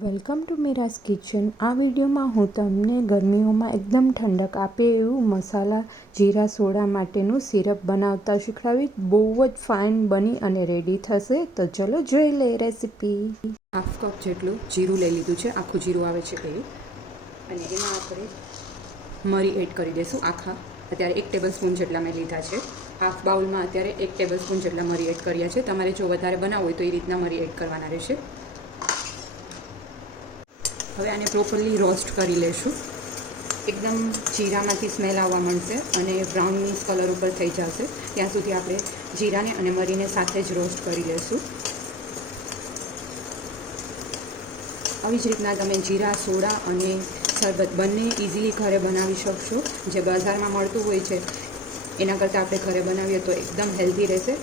Welcome to મીરાઝ kitchen. આ વિડીયોમાં હું તમને ગરમીઓમાં એકદમ ઠંડક આપે એવું મસાલા જીરા સોડા માટેનું સિરપ બનાવતા શીખવાડીશ। બહુ જ ફાઇન બની અને રેડી થશે। તો ચલો જોઈ લે રેસીપી। હાફ કપ જેટલું જીરું લઈ લીધું છે, આખું જીરું આવે છે એ, અને એમાં આપણે મરી એડ કરી દઈશું આખા। અત્યારે 1 ટેબલસ્પૂન જેટલા મેં લીધા છે। હાફ બાઉલમાં અત્યારે 1 ટેબલસ્પૂન જેટલા મરી એડ કર્યા છે। તમારે જો વધારે બનાવવું હોય તો એ રીતના મરી એડ કરવાના રહેશે। હવે આને પ્રોપરલી રોસ્ટ કરી લેશું। એકદમ જીરામાંથી સ્મેલ આવવા માંડશે અને બ્રાઉનીશ કલર ઉપર થઈ જશે ત્યાં સુધી આપણે જીરાને અને મરીને સાથે જ રોસ્ટ કરી લેશું। આવી જ રીતના તમે જીરા સોડા અને શરબત બંને ઇઝીલી ઘરે બનાવી શકશો। જે બજારમાં મળતું હોય છે એના કરતાં આપણે ઘરે બનાવીએ તો એકદમ હેલ્ધી રહેશે।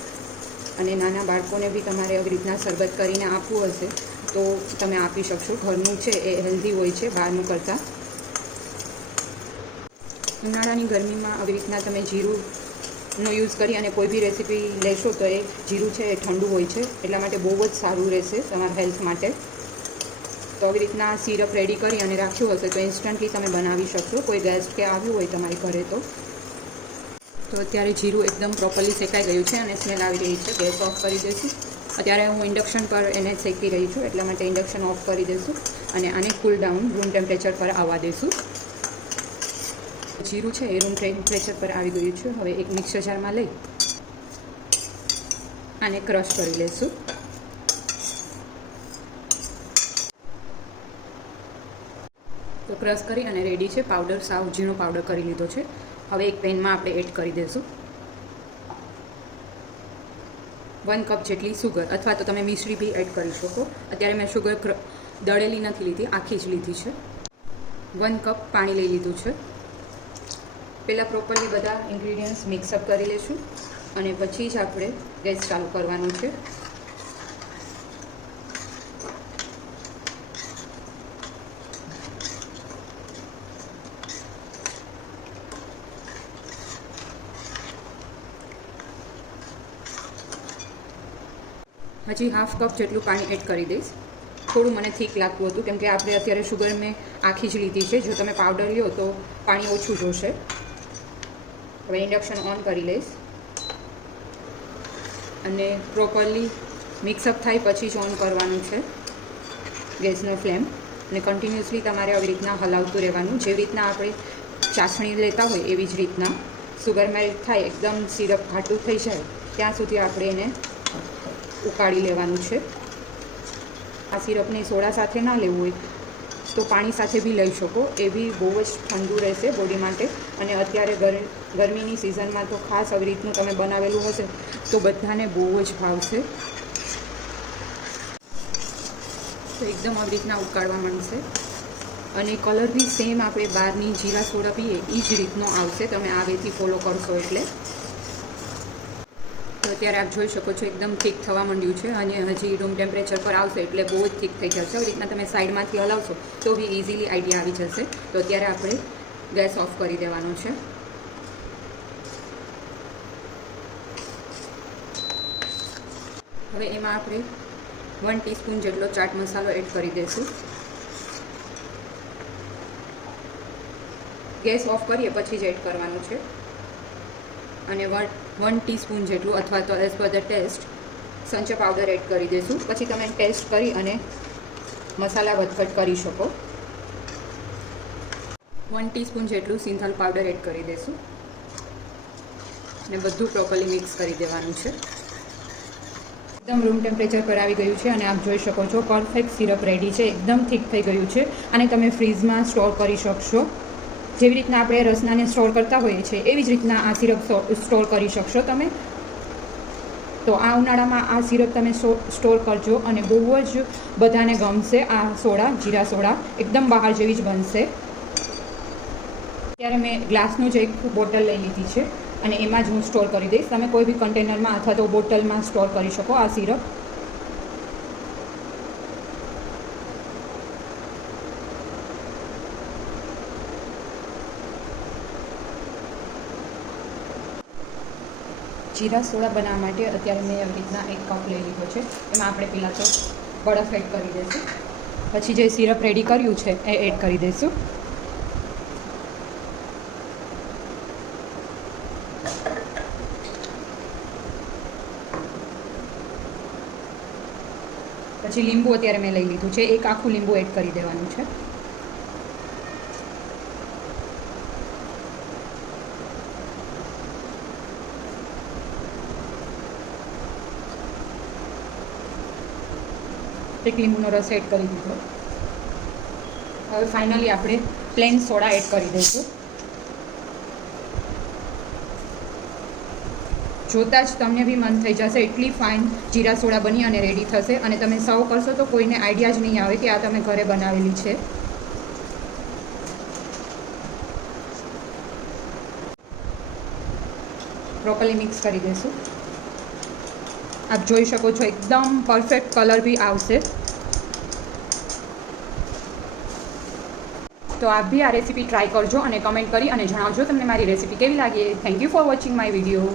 અને નાના બાળકોને બી તમારે આવી રીતના શરબત કરીને આપવું હશે તો તમે આપી શકશો। ઘરનું છે એ હેલ્ધી હોય છે બહારનું કરતાં। ઉનાળાની ગરમીમાં આવી રીતના તમે જીરુંનો યુઝ કરી અને કોઈ બી રેસીપી લેશો તો એ જીરું છે એ ઠંડુ હોય છે, એટલા માટે બહુ જ સારું રહેશે તમારા હેલ્થ માટે। તો આવી રીતના સિરપ રેડી કરી અને રાખ્યું હશે તો ઇન્સ્ટન્ટલી તમે બનાવી શકશો। કોઈ ગેસ્ટ કે આવ્યું હોય તમારી ઘરે તો અત્યારે જીરું એકદમ પ્રોપરલી શેકાઈ ગયું છે અને સ્મેલ આવી રહી છે। ગેસ ઓફ કરી દઈશું। અત્યારે હું ઇન્ડક્શન પર એને શેકી રહી છું, એટલા માટે ઇન્ડક્શન ઓફ કરી દઈશું અને આને કૂલ ડાઉન રૂમ ટેમ્પરેચર પર આવવા દઈશું। જીરું છે એ રૂમ ટેમ્પરેચર પર આવી ગયું છે। હવે એક મિક્સર જારમાં લઈ આને ક્રશ કરી લઈશું। તો ક્રશ કરી અને રેડી છે। પાવડર સાવ ઝીણો પાવડર કરી લીધો છે। હવે એક પેનમાં આપણે એડ કરી દઈશું 1 કપ જેટલી સુગર, અથવા તો તમે મિશ્રી બી એડ કરી શકો। અત્યારે મેં શુગર દળેલી નથી લીધી, આખી જ લીધી છે। 1 કપ પાણી લઈ લીધું છે। પહેલાં પ્રોપરલી બધા ઇન્ગ્રીડિયન્ટ્સ મિક્સઅપ કરી લઈશું અને પછી જ આપણે ગેસ ચાલુ કરવાનો છે। હજી હાફ કપ જેટલું પાણી એડ કરી દઈશ। થોડું મને થીક લાગતું હતું કેમ કે આપણે અત્યારે શુગર મેં આખી જ લીધી છે। જો તમે પાવડર લ્યો તો પાણી ઓછું જોશે। હવે ઇન્ડક્શન ઓન કરી લઈશ અને પ્રોપરલી મિક્સઅપ થાય પછી જ ઓન કરવાનું છે ગેસનો ફ્લેમ, અને કન્ટિન્યુઅસલી તમારે આવી રીતના હલાવતું રહેવાનું। જેવી રીતના આપણે ચાસણી લેતા હોય એવી જ રીતના સુગર મેલ્ટ થાય, એકદમ સિરપ ઘાટું થઈ જાય ત્યાં સુધી આપણે એને ઉકાળી લેવાનું છે। આ સિરપને સોડા સાથે ના લેવું હોય તો પાણી સાથે બી લઈ શકો, એ બી બહુ જ ઠંડુ રહેશે બોડી માટે। અને અત્યારે ગરમીની સિઝનમાં તો ખાસ આવી રીતનું તમે બનાવેલું હશે તો બધાને બહુ જ ભાવશે। તો એકદમ આવી રીતના ઉકાળવા માંડશે અને કલર બી સેમ આપણે બહારની જીરા સોડા પીએ એ જ રીતનો આવશે, તમે આ વેથી ફોલો કરશો એટલે। તો અત્યારે આપ જોઈ શકો છો એકદમ થીક થવા માંડ્યું છે અને હજી રૂમ ટેમ્પરેચર પર આવશે એટલે બહુ જ થીક થઈ જશે। આવી રીતના તમે સાઈડમાંથી હલાવશો તો બી ઇઝીલી આઈડિયા આવી જશે। તો અત્યારે આપણે ગેસ ઓફ કરી દેવાનો છે। હવે એમાં આપણે 1 ટીસ્પૂન જેટલો ચાટ મસાલો એડ કરી દઈશું। ગેસ ઓફ કરીએ પછી જ એડ કરવાનું છે। અને 1 ટીસ્પૂન જેટલું અથવા તો એઝ પર ધ ટેસ્ટ સંચર પાવડર એડ કરી દઈશું। પછી તમે ટેસ્ટ કરી અને મસાલા વધઘટ કરી શકો। 1 ટીસ્પૂન જેટલું સિંથલ પાવડર એડ કરી દઈશું અને બધું પ્રોપરલી મિક્સ કરી દેવાનું છે। એકદમ રૂમ ટેમ્પરેચર પર આવી ગયું છે અને આપ જોઈ શકો છો પરફેક્ટ સિરપ રેડી છે, એકદમ થીક થઈ ગયું છે। આને તમે ફ્રીઝમાં સ્ટોર કરી શકશો। જેવી રીતના આપણે રસનાને સ્ટોર કરતા હોઈએ છીએ એવી જ રીતના આ સિરપ સ્ટોર કરી શકશો તમે। તો આ ઉનાળામાં આ સિરપ તમે સ્ટોર કરજો અને બહુ જ બધાને ગમશે। આ સોડા જીરા સોડા એકદમ બહાર જેવી જ બનશે। ત્યારે મેં ગ્લાસનું જ એક બોટલ લઈ લીધી છે અને એમાં જ હું સ્ટોર કરી દઈશ। તમે કોઈ બી કન્ટેનરમાં અથવા તો બોટલમાં સ્ટોર કરી શકો આ સિરપ। જીરા સોડા બનાવવા માટે અત્યારે મેં આવી રીતના 1 કપ લઈ લીધો છે। એમાં આપણે પહેલાં તો બરફ એડ કરી દઈશું। પછી જે સિરપ રેડી કર્યું છે એ એડ કરી દઈશું. પછી લીંબુ અત્યારે મેં લઈ લીધું છે, એક આખું લીંબુ એડ કરી દેવાનું છે. એક લીંબુનો રસ એડ કરી દીધો. હવે ફાઇનલી આપણે પ્લેન સોડા એડ કરી દઈશું. જોતાં જ તમને બી મન થઈ જશે એટલી ફાઇન જીરા સોડા બની અને રેડી થશે. અને તમે સર્વ કરશો તો કોઈને આઈડિયા જ નહીં આવે કે આ તમે ઘરે બનાવેલી છે. પ્રોપરલી મિક્સ કરી દઈશું. આપ જોઈ શકો છો એકદમ પરફેક્ટ કલર બી આવશે. તો આપ બી આ રેસીપી ટ્રાય કરજો અને કમેન્ટ કરી અને જણાવજો તમને મારી રેસીપી કેવી લાગી. Thank you for watching my video.